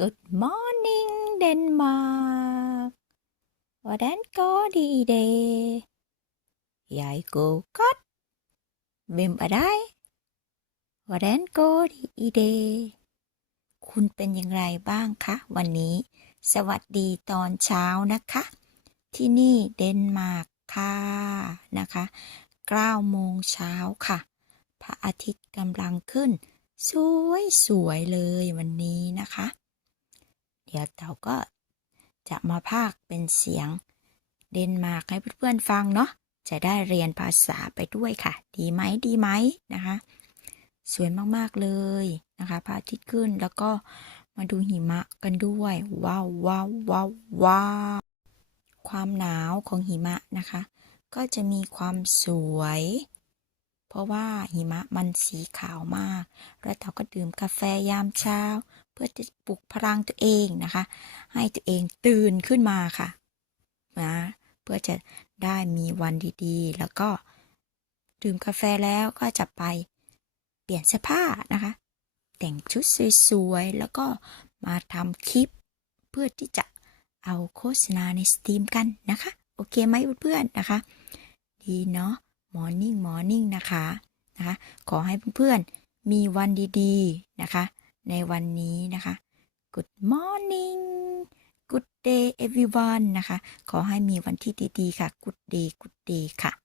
Good morning Denmark Hvordan går det i dag? Jeg går godt. Hvem er dig? Hvordan går det i dag? คุณเป็นอย่างไรบ้างคะ วันนี้ สวัสดีตอนเช้านะคะ ที่นี่เดนมาร์กค่ะนะคะ9โมงเช้าค่ะ พระอาทิตย์กำลังขึ้น สวยสวยๆเลยวันนี้นะคะ เดี๋ยวเต่าก็จะมาพากเป็นเสียงเดนมาร์กให้เพื่อนๆฟังเนาะจะได้เรียนภาษาไปด้วยค่ะ ดีไหมดีไหมนะคะ สวยมาก ๆ เลยนะคะพระอาทิตย์ขึ้นแล้วก็มาดูหิมะกันด้วย ว้าวว้าวว้าวว้าวความหนาวของหิมะนะคะ ก็จะมีความสวย เพราะว่าหิมะมันสีขาวมาก แล้วเราก็ดื่มกาแฟยามเช้า เพื่อจะปลุกพลังตัวเองนะคะ ให้ตัวเองตื่นขึ้นมาค่ะนะเพื่อจะได้มีวันดีๆ แล้วก็ดื่มกาแฟแล้วก็จะไปเปลี่ยนเสื้อผ้านะคะ แต่งชุดสวยๆ แล้วก็มาทำคลิป เพื่อที่จะเอาโฆษณาในสตรีมกันนะคะ โอเคไหมเพื่อนๆนะคะ ดีเนาะมอร์นิ่งมอร์นิ่งนะคะนะคะ ขอให้เพื่อนๆมีวันดีๆนะคะ ในวันนี้นะคะ Good morning Good day everyone นะคะ ขอให้มีวันที่ดี ๆ ค่ะ Good day Good day ค่ะ